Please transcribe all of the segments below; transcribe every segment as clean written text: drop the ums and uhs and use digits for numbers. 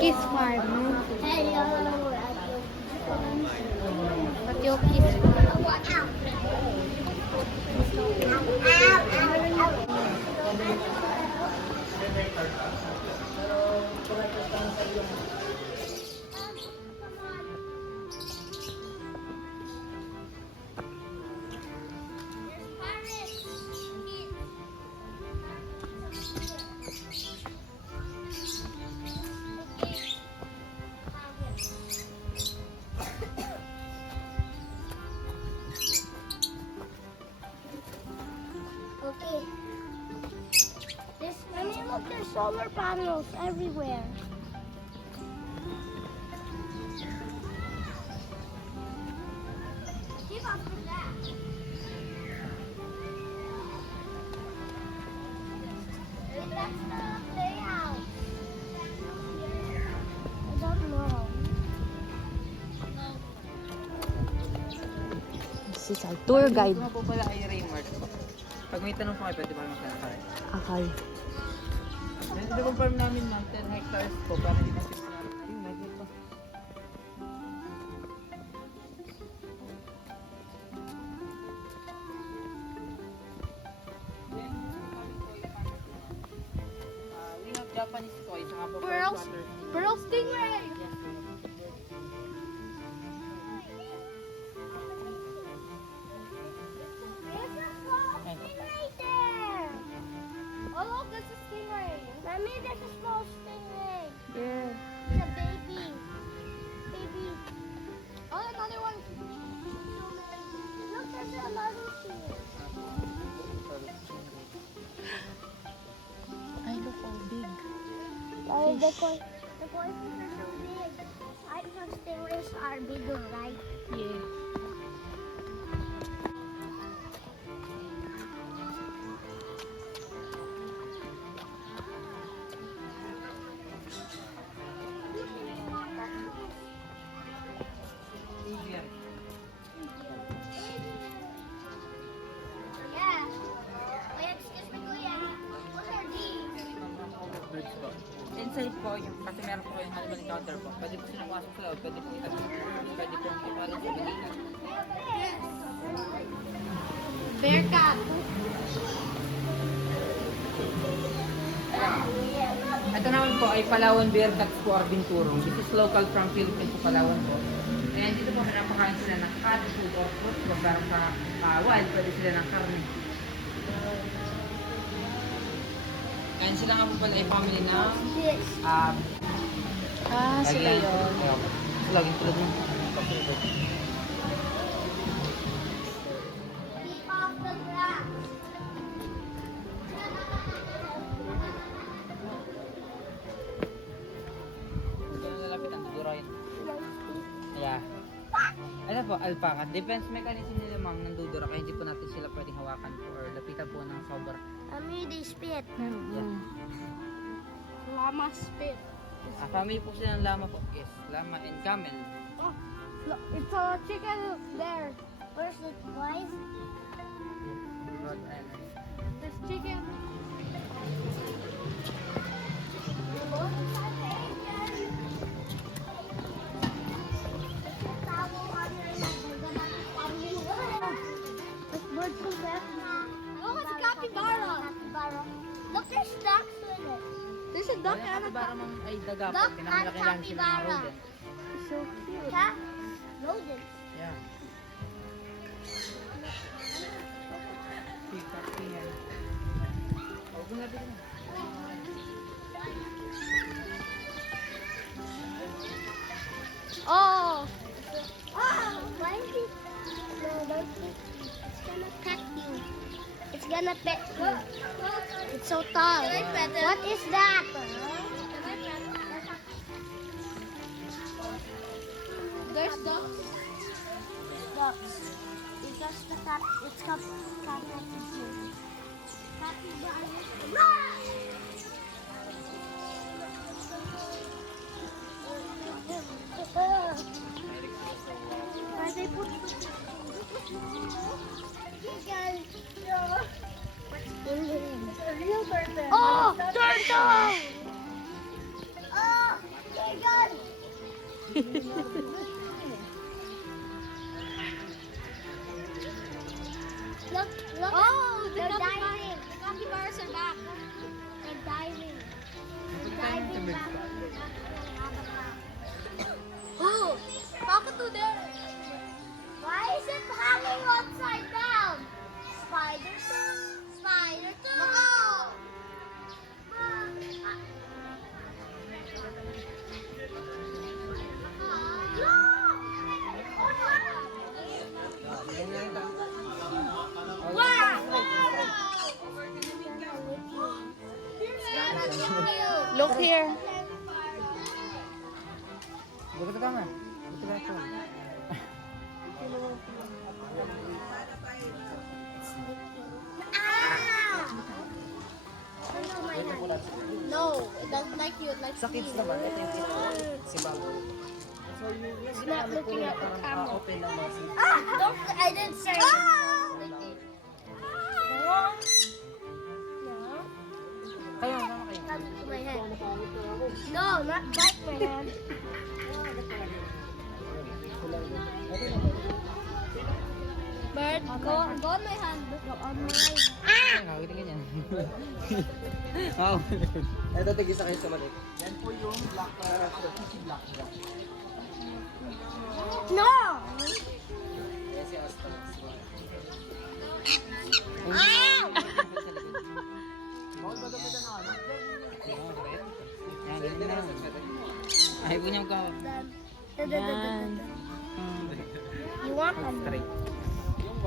Kiss farm, no? Hello. At yung kiss farm. Okay. I mean, look, there's solar panels everywhere. Keep up with that. That's the playhouse. I don't know. This is our tour guide. Ito nga po pala ay Raymart. Pag may tanong po kayo, pwede ba magkakar? Okay. Ito po farm namin ng 10 hectares po para hindi natin ayun, medyo pa. We have Japanese koi, saka po Pearls? freshwater. Pearl stingray! Yes, po. There's a small stingray there. Oh look, that's a stingray. Mommy, there's a small stingray. Yeah. It's a baby. Baby. Oh, another one. Look, there's another here. Ay, look how big. Oh, the koi fish are so big. I thought stingrays are bigger, right? Yeah. Aviary. Yeah. Wait, excuse me, Kuya. What are these? Birds po. Inside po, yung, kasi meron po yung animal encounter po. Pwede po silang pasok sa loob, pwede po itabi. Pwede po ipalan sa balikat. Bear cat. Ito naman po ay Palawan Bear Cats po Arbinturong. This is local from Philippines po, Palawan po. And dito po pinapakain sila ng cat food or fruit po. Para sa wild, pwede sila ng karne. And sila nga po pala ay family ng This. Sila yun. Laging tulad ng Keep off the grass. Diyan lalapit ang dudurayan. Yeah. Ano po, alpaca. Defense mechanism nila ma'am ng dudura kaya hindi po natin sila pwedeng hawakan po or lapitan po ng sobra. Mommy, they spit. Llama spit. Family po sila ng lama po. Yes, lama and camel. Oh, look, it's a chicken there. Where's the wife? Rhode Island. There's chicken. There's birds in there. Look, it's a capybara. Capybara. Look, there's ducks in it. There's a duck Wala and a kapibara ma'am ay daga po. Duck Pinakamalaki and lang sila ng capybara. rodent. so cute. Cat? Rodent. Yeah. Peacock yan. Huwag mo natin na. Oh, Oh, why is it? No, don't think it's gonna pet you. It's gonna pet you. It's so tall. Can I pet it? What is that? there's ducks. Ducks. Because the cat, it's cat Why they put Oh, turtle! Oh, Look, look. Oh, they're diving. the capybaras are back. They're diving. They're tayo ng diving tubig. back. Ooh, cockatoo there. Why is it hanging upside down? Spider too. Spider too. Look here. Buka ka nga. Buka ka ito. No, it doesn't like you. It likes Sa kids naman, ito yung si Bago. So yung not looking at the camera. open ng mga seats. I didn't say Kayo, sama kayo. Come to my hand. No, not bite my hand. Bird, go on my hand. Go on my Ay, nakakita ganyan. Oo. Ito, tigisa kayo sa maliit. Yan po yung black, black. No! Yan si Asta. Bawal ba gamitan ng ano? Oo, correct. Yan, ganyan na. Ay, po niyang ka. Yan. You want a nut? Straight.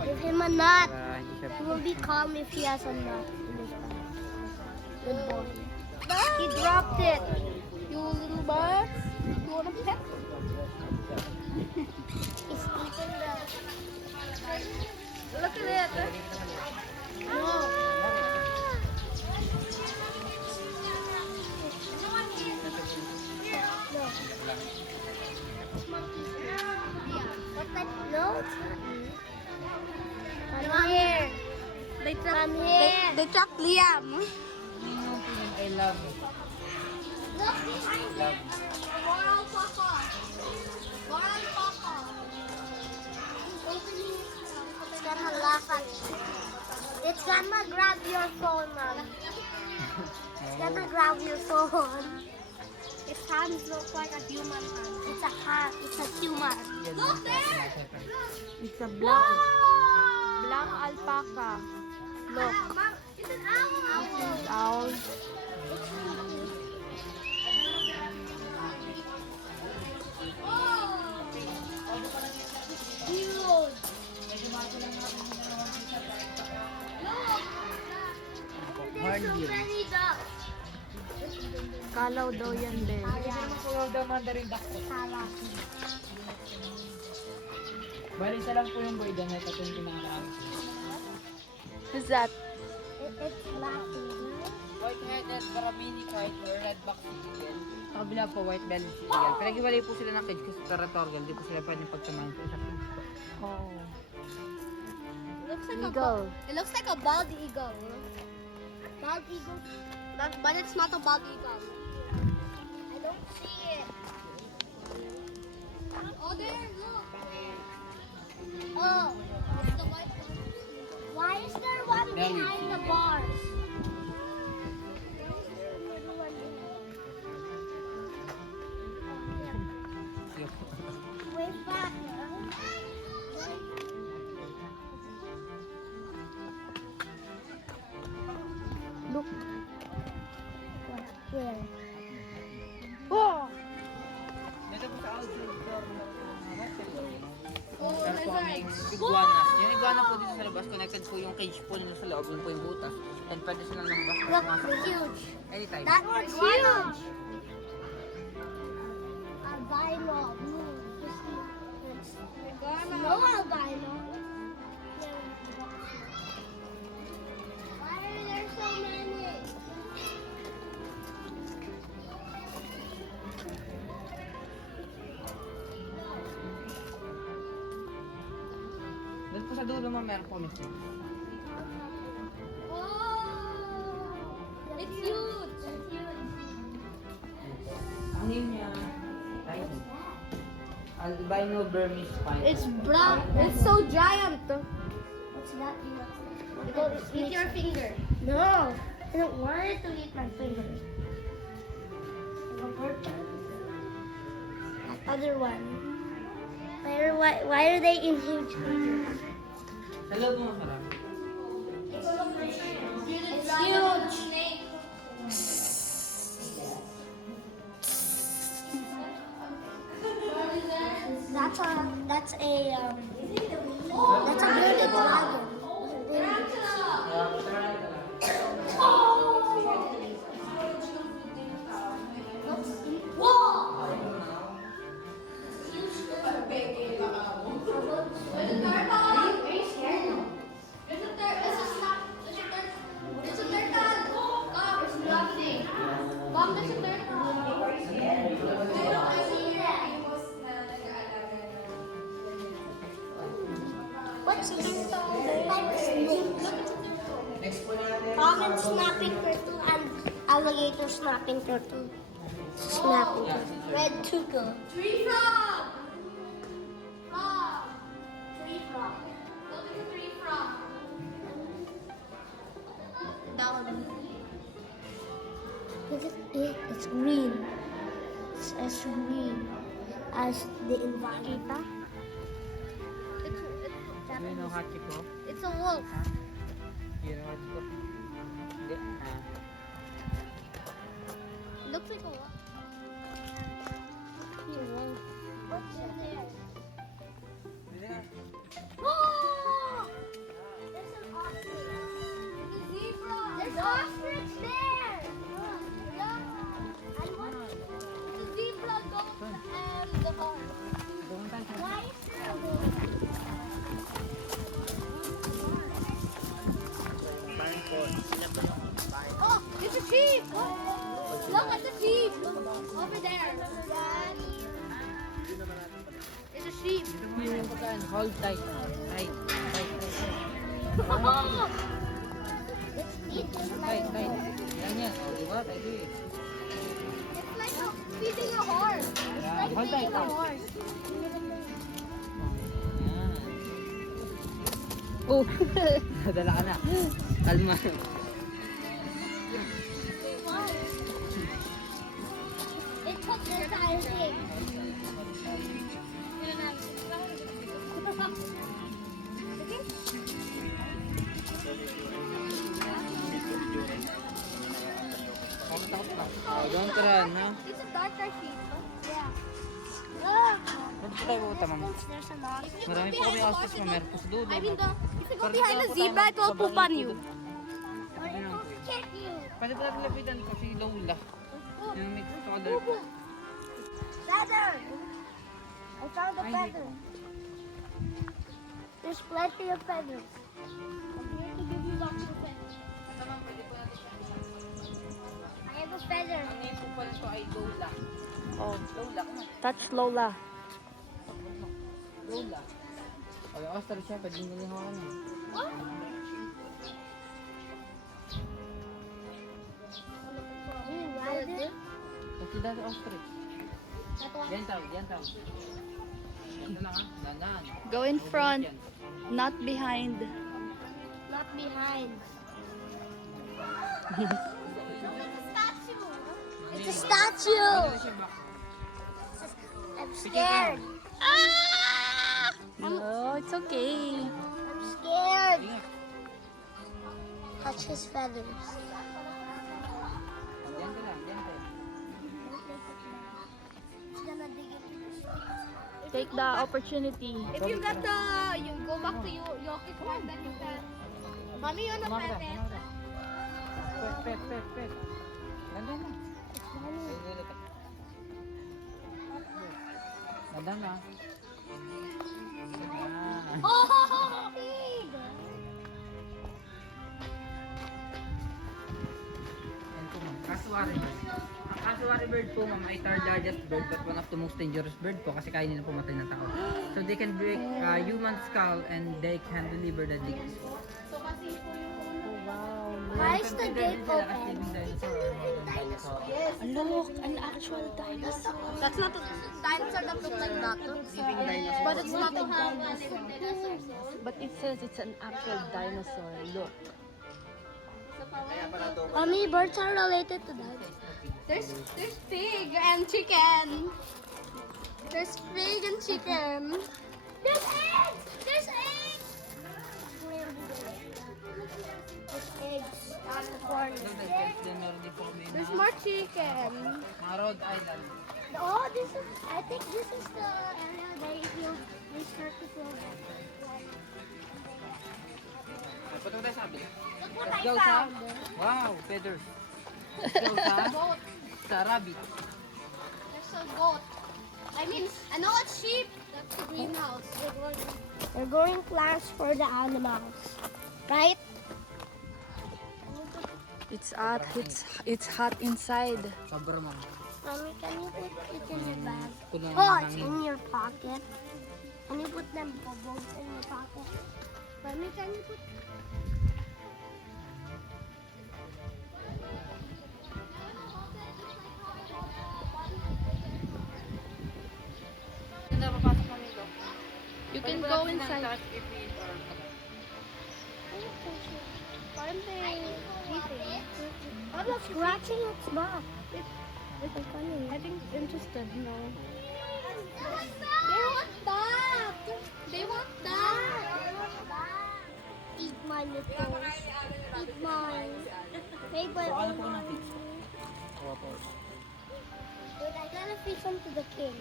Give him a nut. Para hindi siya... He will be calm if he has a nut in his mouth. Good boy. He dropped it. You little bird. You want a pet? He's eating the... Look at it. No. No. What type? No, it's not me. Come here. They Come here. They track Liam. I love you. Look behind him. Moral Papa. Moral Papa. It's gonna laugh at you. It's gonna grab your phone, Mom. It's gonna grab your phone. Its hands look like a human hand. It's a hat. It's a human. Look there. It's a Wow! black alpaca. Look, Mom, it's an owl. it's owl. Huge. There's so many ducks. Kalaw daw yan din. Kuya daw mandarin dako. Kala. Bali, isa lang po yung boy doon. Ito yung pinakalaan. Who's that? It's laughing. White-headed Baramini kite or redback seagull. Kabila po, white-bellied seagull. Pinag-iwalay po sila ng cage kasi territorial. Di po sila pwedeng pagsamahan po sa cage po. Oh. Looks like Eagle. It looks like a bald eagle. Bald eagle. But it's not a bald eagle. I don't see it. Oh, there, look. Oh, It's the white one. why is there one Belly. behind the bars? Way back. Look. Where? Oh! Dito po sa outdoor door. Oh, Meron po lizard. kaming iguanas. Yung iguana po dito sa labas, connected po yung cage po nila sa loob. Yun po yung butas. And pwede silang lumabas. Look, they're huge. Anytime. That one's huge. Albino. No albino. Why are there so many? Doon po sa dulo mo, meron po miss. Oh, it's huge. It's huge. Ang name niya, Titan. Albino Burmese python. It's brown. It's so giant. What's that? Eat your finger. No, I don't want it to eat my finger. That other one. Why are they in huge pictures? Sa loob mo masarap. It's huge. That's a bearded dragon. What's this type of snake? Common snapping turtle and alligator snapping turtle. Snapping turtle. Red tuca. Tree frog. Frog. Tree frog. Look at the tree frog. Down. Look at it. It's green. It's as green as the Invakita. Do you know Hachiko? It's a wolf. You know Hachiko? Hindi. Looks like a wolf. What's in there? Oh! There's an ostrich. There's a zebra. There's ostrich there. Yeah. And what? The zebra, goat, and the horse. Doon tayo sa... Why is there a wolf? Oh, it's a sheep. Look at the sheep. Over there. It's a sheep. Dito mo yung pagkaan. Hold tight. Tight. Tight. Oh! Its teeth is Tight. like Tight. Yan yan. O, diba? Tight yun. It's like feeding a horse. It's Yeah, like hold feeding tight. a horse. Yan. Oh. Nadala ka na. Kalma. it took the entire thing. Takot ka. O, don't run, ha? It's a darker sheep. Yeah. Doon po tayo pupunta, ma'am. There's an ostrich. Marami po kami ostrich, ma'am. Meron po sa dulo. I mean, if you go behind the zebra, it will poop on you. Ayun. Check you. Pwede pa natin lapitan ko si Lola. Yung may father ko. Feather. I found a Ay, feather. There's plenty of feathers. I'm here to give you lots of feathers. I have a feather. Ang name po pala ito ay Lola. Oh. Lola, come on. Touch Lola. Lola. O, yung ostrich siya, pwede nyo nilihawa ka na. Kasi dahil sa ostrich. Yan tawag, yan tawag. Ganda lang ha, dandan. Go in front, not behind. Not behind. It's a statue. Ano siya ba? I'm scared. Oh, it's okay. I'm scared. Ingat. Touch his feathers. Diyan ka lang, diyan ka. It's gonna dig into the stick. Take the opportunity. If you got the, you go back to Yoki's one, then you can. Mommy, you wanna Kumaka, pet it? kumaka. Pet. Ganda na. Ganda na. Oh, pig! Yan po ma'am. Kasuari bird. Ang kasuari bird po ma'am ay third largest bird but one of the most dangerous bird po kasi kaya nila pumatay ng tao. So they can break human skull and they can deliver the disease. Why is the gate open? Look, an actual dinosaur. That's not a dinosaur. dinosaur that look like that. Living dinosaur. But it's not a Have a living dinosaur. But it says it's an actual dinosaur. Look. Kaya pala to. Mommy, birds are related to that. There's pig and chicken. There's pig and chicken. There's eggs! There's eggs! There's eggs on the corner. Look, guys, then meron din po kami There's na more chicken. mga Rhode Island. Oh, this is, I think this is the area they start to grow. Punta ko tayo sa kabila. Look what Let's I go sa... found. Wow, feathers. Let's go sa rabbit. There's a goat. I mean, I know it's sheep. That's the greenhouse. We're growing plants for the animals, right? It's hot inside. Sobra man. Mommy, can you put it in your bag? Puno ng Oh, it's hangin. in your pocket. Can you put them both in your pocket? Mommy, can you put? You can go inside. Parang may eating. I'm not scratching its back. It's funny. I think interested, no. They want that. They want that. Eat my nipples. Eat mine. Make my Baka na own po natin. one. Kawa po. Wait, I gotta feed some to the king.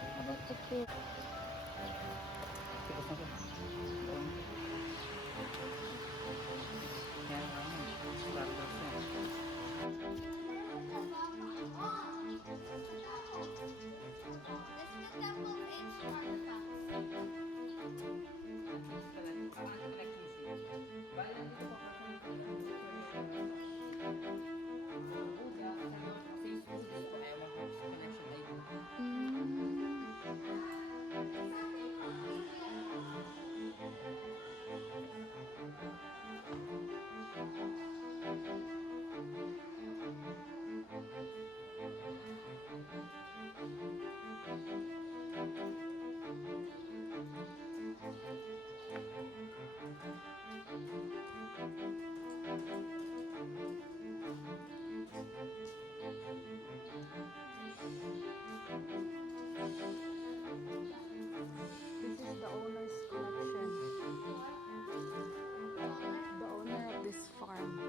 How about the king? Tikas na po. Kaya nga, parang daw siya. This is the temple of ancient artifacts. This is the owner's collection. The owner of this farm.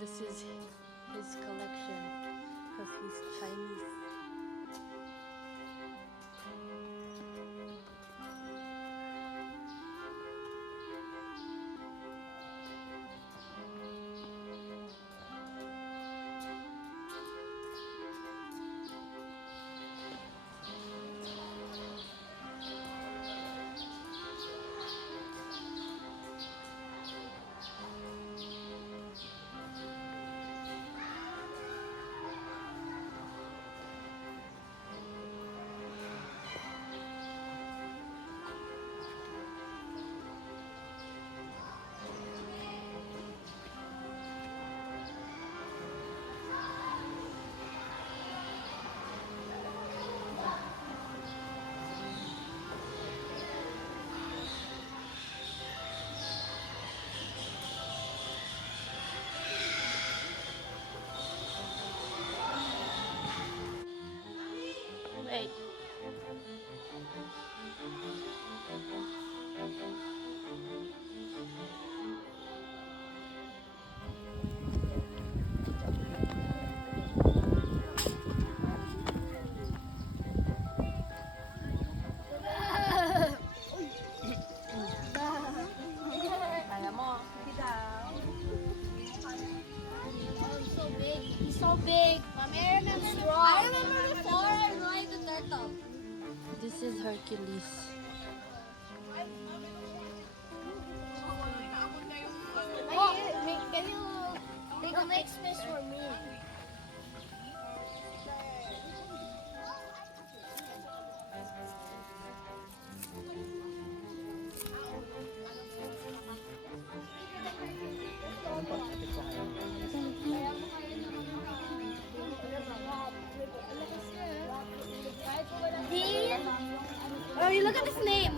This is his collection because he's Chinese. Wait. Alam mo, Oh, he's so big. He's so big. Mommy, I remember before I ride the turtle. this is Hercules. Oh, can you take a make space for me? look at his name.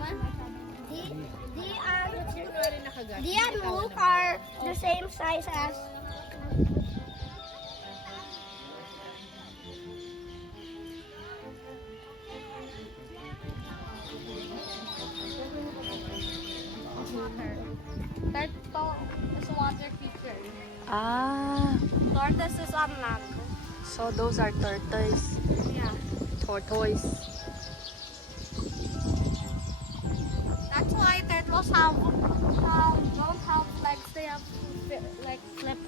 Dia and Luke are the same size as. Turtle is a water creature. Ah, Tortoise is on land. so those are tortoise. Yeah. Tortoise. That's why turtles don't have legs. They have like flip.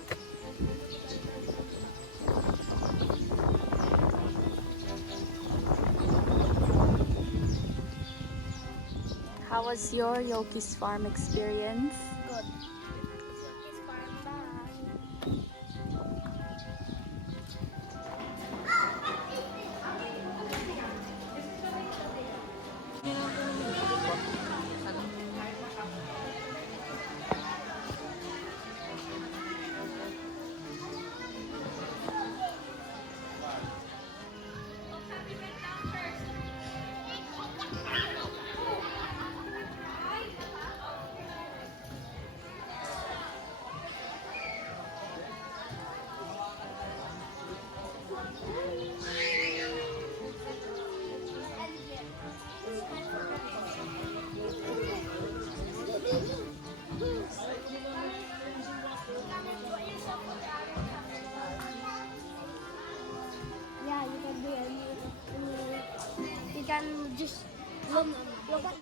How was your Yoki's farm experience?